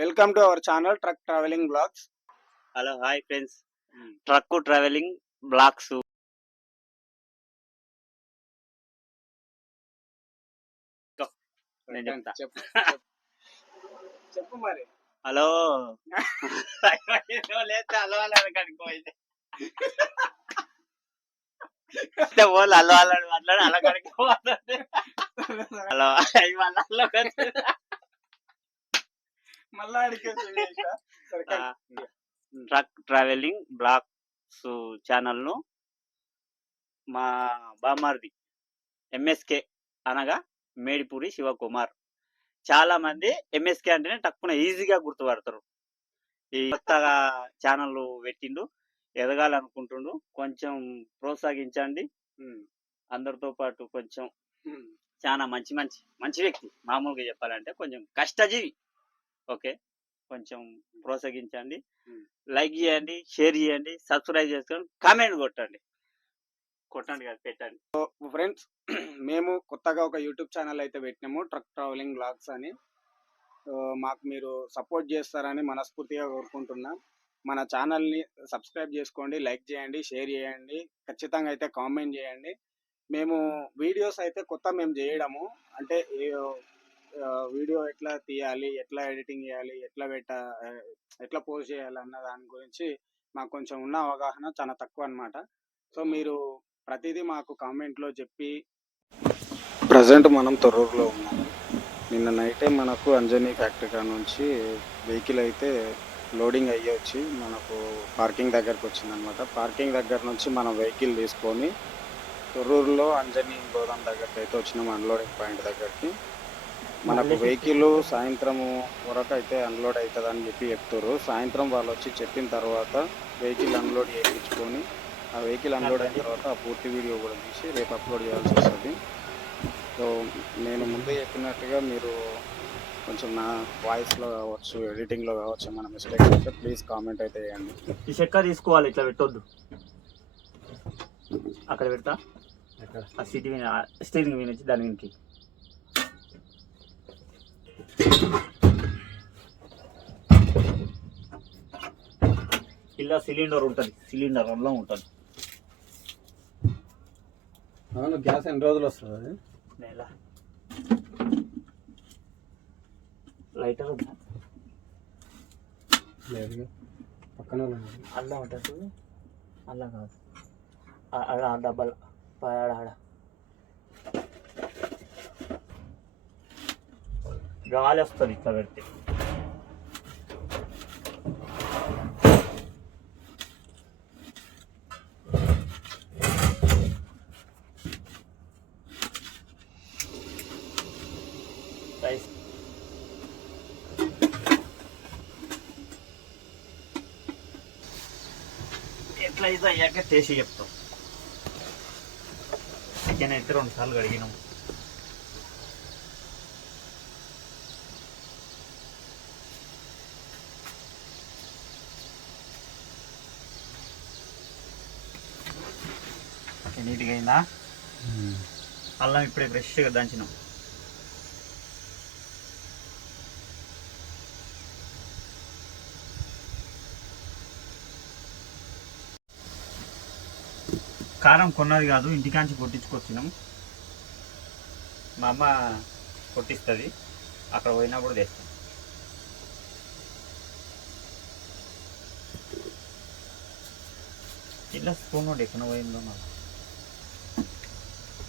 Welcome to our channel truck traveling blogs. Hello hi friends, truck traveling blogs. నేను చెప్తా. చెప్పు మరి. Hello లేస్తే హలో అన్నాడు కనుకోయింది. హలో అన్నాడు మాట్లాడు అలా కనుకో హలో మళ్ళా ట్రక్ ట్రావెలింగ్ బ్లాగ్స్ ఛానల్ ను మా బామార్ది ఎంఎస్కే అనగా మేడిపూరి శివకుమార్. చాలా మంది ఎంఎస్కే అంటేనే తక్కువ ఈజీగా గుర్తుపడతారు. ఈ కొత్తగా ఛానల్ పెట్టిండు, ఎదగాలనుకుంటుండు, కొంచెం ప్రోత్సహించండి. అందరితో పాటు కొంచెం చాలా మంచి మంచి మంచి వ్యక్తి, మామూలుగా చెప్పాలంటే కొంచెం కష్టజీవి. ఓకే, కొంచెం ప్రోత్సహించండి, లైక్ చేయండి, షేర్ చేయండి, సబ్స్క్రైబ్ చేసుకొని కామెంట్ కొట్టండి కదా, పెట్టండి. ఫ్రెండ్స్, మేము కొత్తగా ఒక యూట్యూబ్ ఛానల్ అయితే పెట్టినాము, ట్రక్ ట్రావెలింగ్ బ్లాగ్స్ అని. మాకు మీరు సపోర్ట్ చేస్తారని మనస్ఫూర్తిగా కోరుకుంటున్నాం. మన ఛానల్ని సబ్స్క్రైబ్ చేసుకోండి, లైక్ చేయండి, షేర్ చేయండి, ఖచ్చితంగా అయితే కామెంట్ చేయండి. మేము వీడియోస్ అయితే కొత్త మేము చేయడము, అంటే వీడియో ఎట్లా తీయాలి, ఎట్లా ఎడిటింగ్ చేయాలి, ఎట్లా పోస్ట్ చేయాలి అన్న దాని గురించి మాకు కొంచెం ఉన్న అవగాహన చాలా తక్కువ అన్నమాట. సో మీరు ప్రతిదీ మాకు కామెంట్లో చెప్పి. ప్రజెంట్ మనం తొర్రూరులో ఉన్నాము. నిన్న నైటే మనకు అంజనీ ఫ్యాక్టరీ కాడ నుంచి వెహికల్ అయితే లోడింగ్ అయ్యి వచ్చి మనకు పార్కింగ్ దగ్గరకు వచ్చిందనమాట. పార్కింగ్ దగ్గర నుంచి మనం వెహికల్ తీసుకొని తొర్రూరులో అంజనీ గోదాం దగ్గరికి అయితే వచ్చినాం, అన్లోడింగ్ పాయింట్ దగ్గరికి. మనకు వెహికల్ సాయంత్రం వరకు అయితే అన్లోడ్ అవుతుందని చెప్తారు. సాయంత్రం వాళ్ళు వచ్చి చెప్పిన తర్వాత వెహికల్ అన్లోడ్ చేయించుకొని, ఆ వెహికల్ అన్లోడ్ అయిన తర్వాత ఆ పూర్తి వీడియో కూడా తీసి రేపు అప్లోడ్ చేయాల్సి వస్తుంది. సో నేను ముందే చెప్పినట్టుగా మీరు కొంచెం నా వాయిస్లో కావచ్చు, ఎడిటింగ్లో కావచ్చు ఏమైనా మిస్టేక్స్ అయితే ప్లీజ్ కామెంట్ అయితే చేయండి. ఈ చెక్క తీసుకోవాలి, ఇట్లా పెట్టొద్దు. అక్కడ పెడతా, ఆ స్టీరింగ్ మీద నుంచి దాని వెనక్కి. ఇలా సిలిండర్ ఉంటుంది, సిలిండర్ అల్లం ఉంటుంది. అవును, గ్యాస్ ఎన్ని రోజులు వస్తుంది? అది నెల. లైటర్ ఉందా? లేదు, పక్కన అల్లం ఉంటుంది. అల్లం కాదు, ఆడ డబ్బల్ ఆడ గాలి వస్తుంది ఇట్లా పెడితే. ఎట్లా అయితే అయ్యాక టేస్ట్ చెప్తాం. చికెన్ అయితే 2 సార్లు కడిగినాం. నీట్గా అయిందా? అల్లం ఇప్పుడే ఫ్రెష్గా దంచినాం. కారం కొన్నది కాదు, ఇంటికాంచి కొట్టించుకొచ్చినాం. మా అమ్మ కొట్టిస్తుంది, అక్కడ పోయినప్పుడు తెస్తాం. ఇలా స్పూన్ నోటి ఎక్కడ పోయిందో నాకు.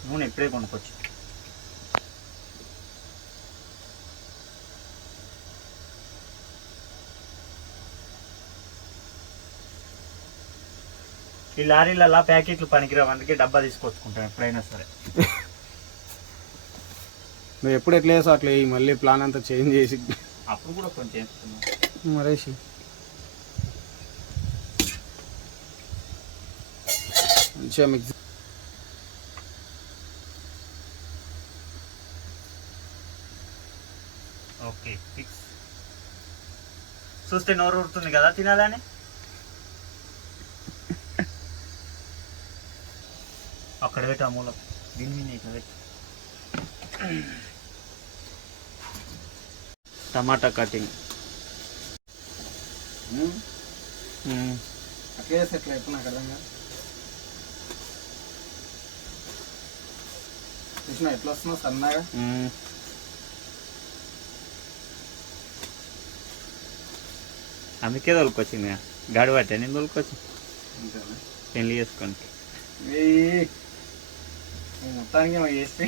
నూనె ఎప్పుడే కొనుక్కొచ్చు. ఈ లారీలలో ప్యాకెట్లు పనికిరావు, అందుకే డబ్బా తీసుకొచ్చుకుంటాం ఎప్పుడైనా సరే. నువ్వు ఎప్పుడు ఎట్లా వేసావు అట్లా మళ్ళీ ప్లాన్ అంతా చేంజ్ చేసి అప్పుడు కూడా కొంచెం చేస్తున్నాం. మరేసి మంచిగా మిక్స్. Okay, fix. చూస్తే నోరు ఊరుతుంది కదా తినాలని. అక్కడ పెట్టి ఆ మూలం దీని మీద ఇట్లా పెట్టి. టమాటా కటింగ్ అట్లా చేస్తే ఎట్లా ఎప్పుడు నాకు అర్థం కాదు. చూసినా ఎట్లా వస్తున్నావు సన్నగా. అందుకే తోలుకొచ్చింది గాడి పట్టే నేను తోలుకొచ్చి అంతేనా పెళ్లి చేసుకొని మొత్తానికి మాకు చేస్తే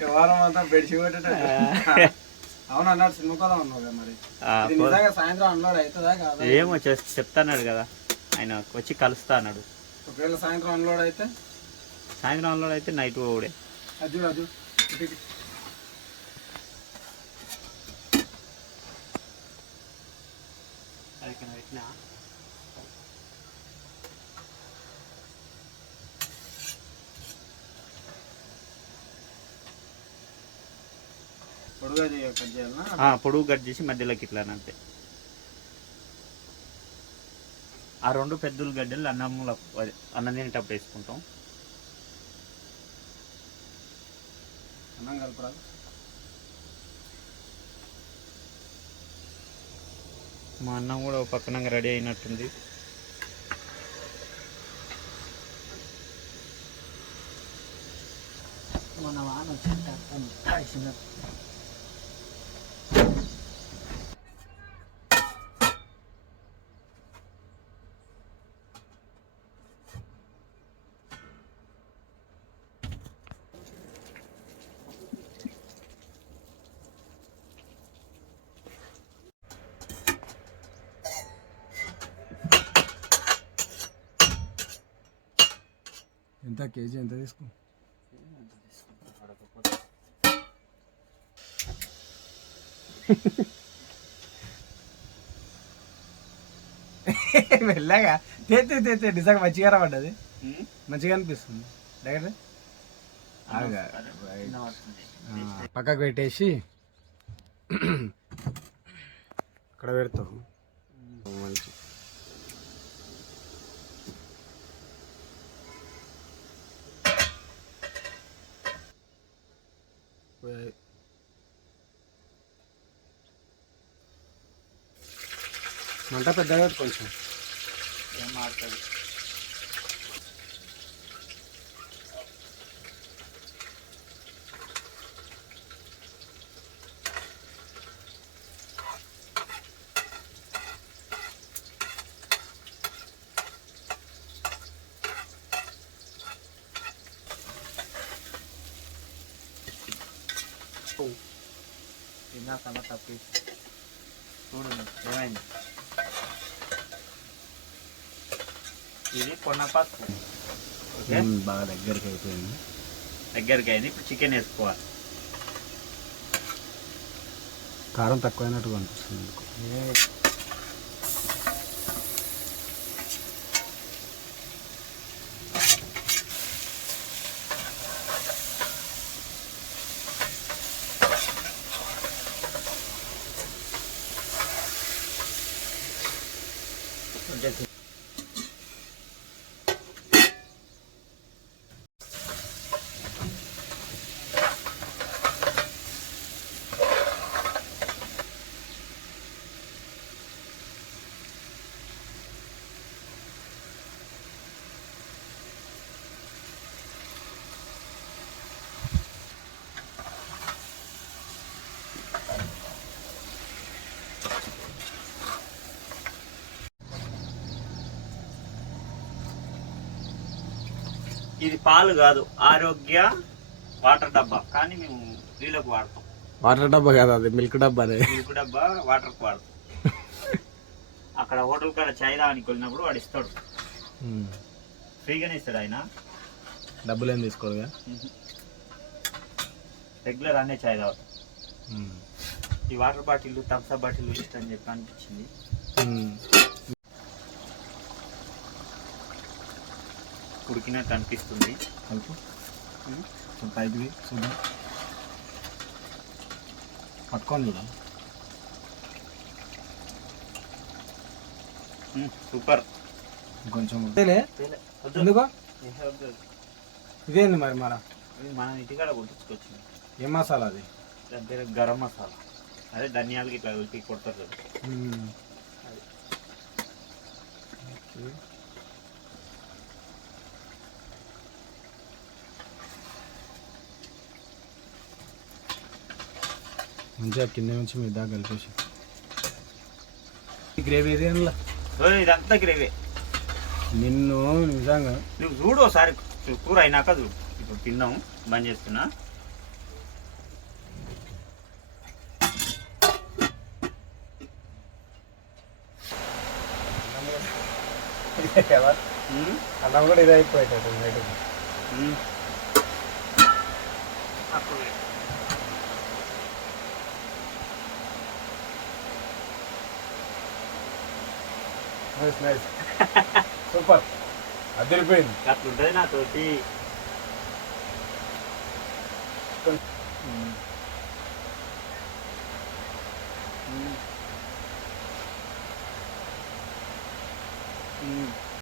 వ్యవహారం అంతా బెడిసి కొట్టేటట్టు. అవును అన్నాడు సినిమా కోదాం అన్నావు కదా మరి. ఇది నిజంగా సాయంత్రం అన్లోడ్ అవుతుందా కాదా? ఏమో చెప్తాన్నాడు కదా ఆయన వచ్చి కలుస్తా అన్నాడు. ఒకవేళ సాయంత్రం అన్లోడ్ అయితే సాయంత్రం అన్లోడ్ అయితే నైట్ పోవుడే. అజు అజు పొడుగా కట్ చేయాలన్నా? పొడుగు కట్ చేసి మధ్యలోకి ఇట్లా అంతే. ఆ 2 పెద్ద గడ్డలు అన్నం తినేటప్పుడు వేసుకుంటాం. అన్నం కలపరా? మా అన్నం కూడా ఒక పక్కన రెడీ అయినట్టుంది. మన వాన వచ్చింది. ఎంత కేజీ ఎంత తీసుకో? మెల్లగా తెతే నిజంగా మంచిగా రాబడ్డది. మంచిగా అనిపిస్తుంది. దగ్గర పక్కకు పెట్టేసి అక్కడ పెడతావు మంచి. మంట పెద్దగా కొంచెం ఏం మాట్లాడు. తిన్నా సమ తప్పి చూడు ఏమైంది. ఇది కొన్న పసుపు బాగా దగ్గరికి అయిపోయింది. దగ్గరికి అయింది. ఇప్పుడు చికెన్ వేసుకోవాలి. కారం తక్కువైనట్టుగా అనిపిస్తుంది. ఇది పాలు కాదు, ఆరోగ్య వాటర్ డబ్బా. కానీ మేము నీళ్ళకు వాడతాం. వాటర్ డబ్బా కాదు, అది మిల్క్ డబ్బా. మిల్క్ డబ్బా వాటర్కి వాడతాం. అక్కడ హోటల్ కాడ చాయ్ దానికి వెళ్ళినప్పుడు వాడు ఇస్తాడు, ఫ్రీగానే ఇస్తాడు ఆయన. డబ్బులు ఏం తీసుకోడుగా. రెగ్యులర్ అనే చాయ్ తాగుతాం. ఈ వాటర్ బాటిల్ థమ్స్అప్ బాటిల్ ఇష్టం అని చెప్పి అనిపించింది. ఉడికినట్టు అనిపిస్తుంది. పైకి చూద్దాం, పట్టుకొని చూద్దాం. సూపర్. కొంచెం ఎందుకో ఇదేంది మరి మన మనం ఇంటికాడ కొట్టించుకొచ్చింది. ఏ మసాలా అది? దాని పేరు గరం మసాలా. అదే ధనియాలకి ఇట్లా ఉల్పి కొడతారు చూడు. మంచిగా కింద నుంచి మీ దాకా కలిపేసి గ్రేవీ ఏది అందులో ఓయ్, ఇదంతా గ్రేవీ. నిన్ను నిజంగా నువ్వు చూడు ఒకసారి, కూర అయినాక చూడు. ఇప్పుడు తిందాం, బంద్ చేస్తున్నా. అన్నం కూడా ఇది అయిపోయేటట్టు అప్పుడు నైస్ నైస్ సూపర్ అదిరిపోయింది. అట్లుంటుంది నాతోటి.